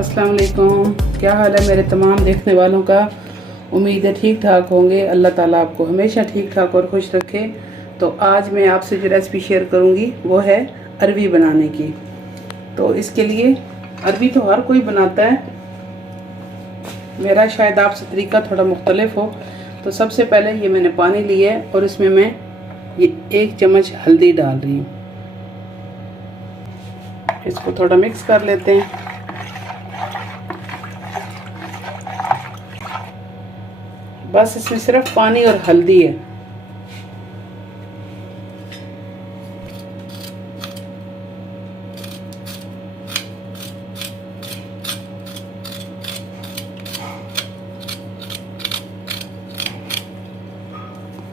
अस्सलाम वालेकुम। क्या हाल है मेरे तमाम देखने वालों का। उम्मीद है ठीक ठाक होंगे। अल्लाह ताला आपको हमेशा ठीक ठाक और खुश रखे। तो आज मैं आपसे जो रेसिपी शेयर करूंगी वो है अरवी बनाने की। तो इसके लिए अरवी तो हर कोई बनाता है, मेरा शायद आपसे तरीका थोड़ा मुख्तलिफ हो। तो सबसे पहले ये मैंने पानी लिया है और इसमें मैं ये 1 चम्मच हल्दी डाल रही हूँ। इसको थोड़ा मिक्स कर लेते हैं। बस इसमें सिर्फ पानी और हल्दी है।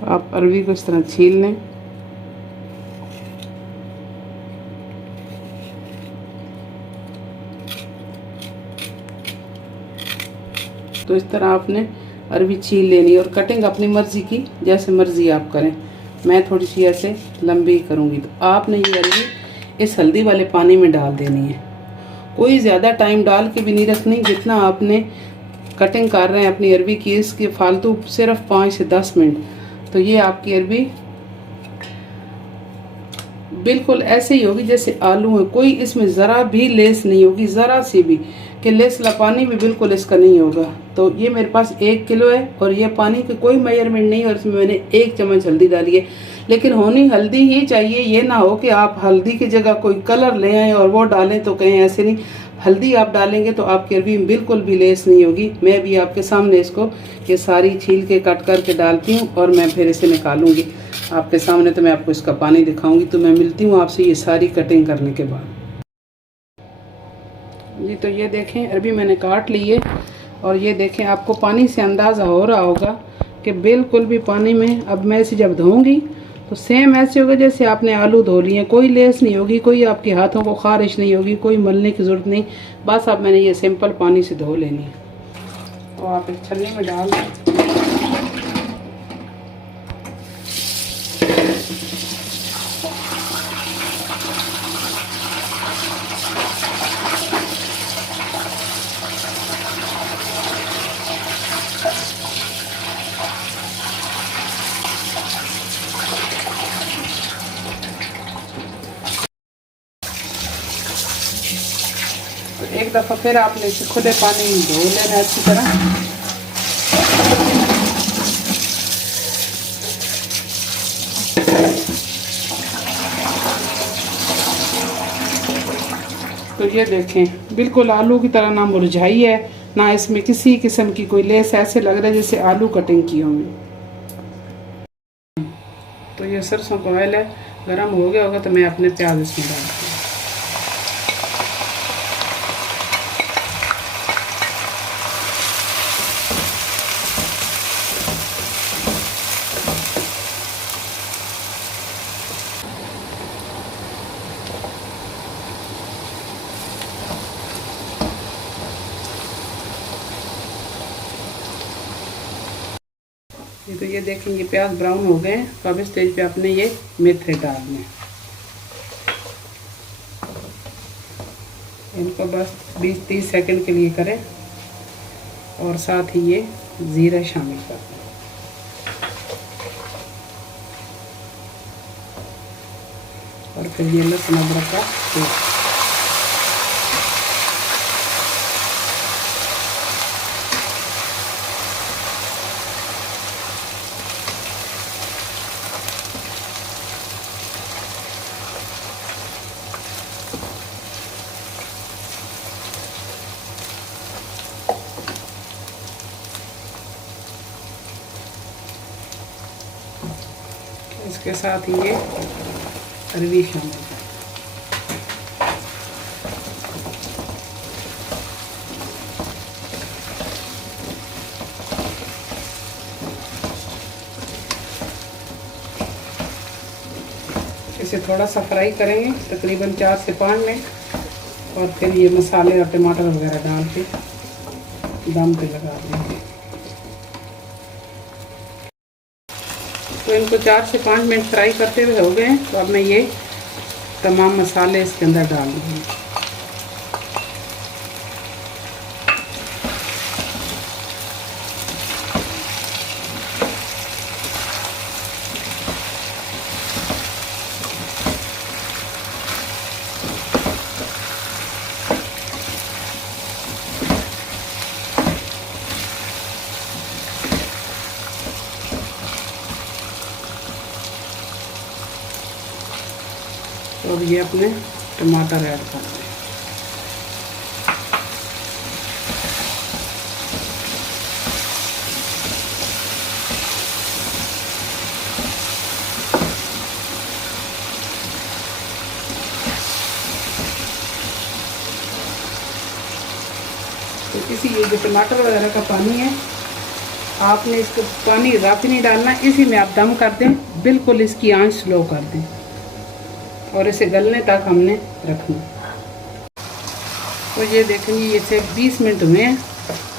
आप अरवी को इस तरह छील लें। तो इस तरह आपने अरवी छील लेनी और कटिंग अपनी मर्ज़ी की जैसे मर्ज़ी आप करें। मैं थोड़ी सी ऐसे लंबी करूँगी। तो आपने ये अरवी इस हल्दी वाले पानी में डाल देनी है। कोई ज़्यादा टाइम डाल के भी नहीं रखनी, जितना आपने कटिंग कर रहे हैं अपनी अरवी की इसके फालतू सिर्फ 5 से 10 मिनट। तो ये आपकी अरवी बिल्कुल ऐसे ही होगी जैसे आलू है। कोई इसमें ज़रा भी लेस नहीं होगी, ज़रा सी भी, कि लेस ला पानी भी बिल्कुल इसका नहीं होगा। तो ये मेरे पास 1 किलो है और ये पानी की कोई मेजरमेंट नहीं और इसमें मैंने 1 चम्मच हल्दी डाली है। लेकिन होनी हल्दी ही चाहिए, ये ना हो कि आप हल्दी की जगह कोई कलर ले आए और वो डालें। तो कहें ऐसे नहीं, हल्दी आप डालेंगे तो आपकी अरवी बिल्कुल भी लेस नहीं होगी। मैं भी आपके सामने इसको ये सारी छील के कट करके डालती हूँ और मैं फिर इसे निकालूंगी आपके सामने। तो मैं आपको इसका पानी दिखाऊंगी। तो मैं मिलती हूँ आपसे ये सारी कटिंग करने के बाद जी। तो ये देखें अरवी मैंने काट ली है और ये देखें आपको पानी से अंदाज़ा हो रहा होगा कि बिल्कुल भी पानी में, अब मैं इसे जब धोऊंगी तो सेम ऐसे होगा जैसे आपने आलू धो लिए। कोई लेस नहीं होगी, कोई आपके हाथों को खारिश नहीं होगी, कोई मलने की ज़रूरत नहीं। बस अब मैंने ये सिंपल पानी से धो लेनी है। तो आप एक छन्नी में डाल दें। तो एक दफ़ा फिर आपने इसे खुले पानी में धो लेना अच्छी तरह। तो ये देखें बिल्कुल आलू की तरह, ना मुरझाई है ना इसमें किसी किस्म की कोई लेस। ऐसे लग रहा है जैसे आलू कटिंग की होंगी। तो ये सरसों का ऑयल है, गर्म हो गया होगा तो मैं अपने प्याज इसमें डालती हूँ। तो ये देखेंगे प्याज ब्राउन हो गए। तो अब इस स्टेज पे आपने ये मेथी डालने, इनको बस 20-30 सेकंड के लिए करें और साथ ही ये ज़ीरा शामिल कर दें। और फिर ये लहसुन अदरक का पेस्ट। इसके साथ ये अरवी शामिल है। इसे थोड़ा सा फ्राई करेंगे तकरीबन 4 से 5 मिनट और फिर ये मसाले और टमाटर वगैरह डाल के दम पे लगा देंगे। तो इनको 4 से 5 मिनट फ्राई करते हुए हो गए। तो अब मैं ये तमाम मसाले इसके अंदर डाल दूँगी। तो अब ये अपने टमाटर ऐड कर दें। तो इसी ये जो टमाटर वगैरह का पानी है, आपने इसको पानी रख नहीं डालना, इसी में आप दम कर दें, बिल्कुल इसकी आंच स्लो कर दें और इसे गलने तक हमने रखना। तो ये देखेंगे ये से 20 मिनट हुए हैं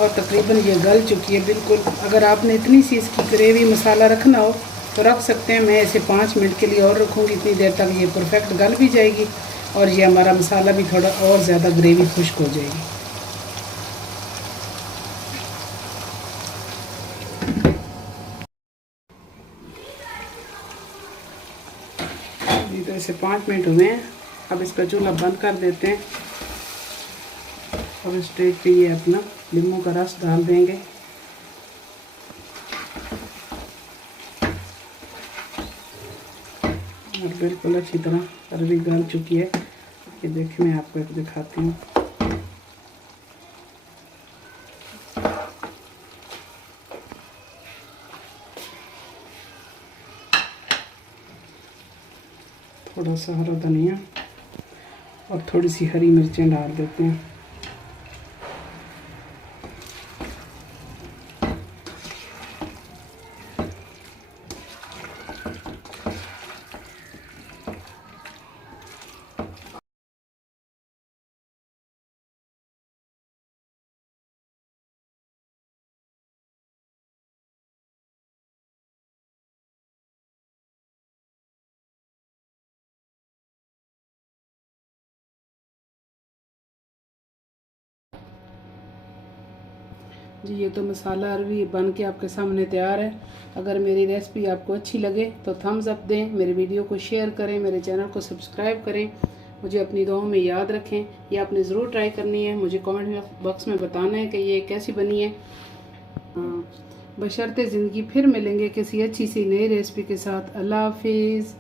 और तकरीबन ये गल चुकी है बिल्कुल। अगर आपने इतनी सी इसकी ग्रेवी मसाला रखना हो तो रख सकते हैं। मैं इसे 5 मिनट के लिए और रखूँगी, इतनी देर तक ये परफेक्ट गल भी जाएगी और ये हमारा मसाला भी थोड़ा और ज़्यादा ग्रेवी खुश्क हो जाएगी। तो इसे 5 मिनट हुए हैं। अब इसका चूल्हा बंद कर देते हैं और स्टेज पे ये अपना नींबू का रस डाल देंगे। और बिल्कुल अच्छी तरह अरबी गल चुकी है। ये देखिए मैं आपको एक दिखाती हूँ। थोड़ा सा हरा धनिया और थोड़ी सी हरी मिर्चें डाल देते हैं। जी ये तो मसाला अरबी बन के आपके सामने तैयार है। अगर मेरी रेसिपी आपको अच्छी लगे तो थम्स अप दें, मेरे वीडियो को शेयर करें, मेरे चैनल को सब्सक्राइब करें, मुझे अपनी दुआओं में याद रखें। ये आपने ज़रूर ट्राई करनी है। मुझे कमेंट बॉक्स में बताना है कि ये कैसी बनी है। बशर्ते ज़िंदगी फिर मिलेंगे किसी अच्छी सी नई रेसिपी के साथ। अल्लाह हाफिज़।